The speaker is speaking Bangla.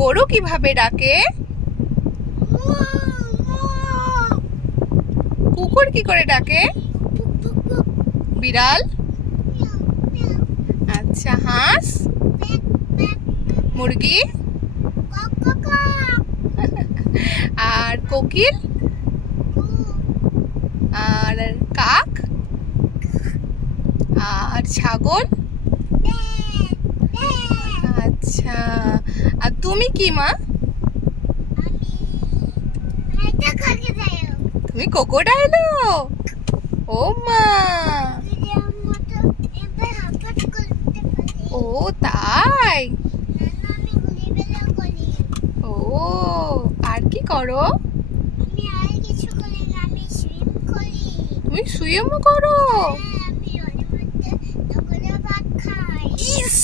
গরু কিভাবে ডাকে? কুকুর কি করে ডাকে? বিড়াল? আচ্ছা, হাঁস? মুরগি? আর কোকিল? আর কাক? আর ছাগল? আচ্ছা, আর তুমি কি মা? তুমি ক্রোকোডাইল? ও মা, ও তাই? ও, আর কি করো? তুমি সুইমও করো? ইস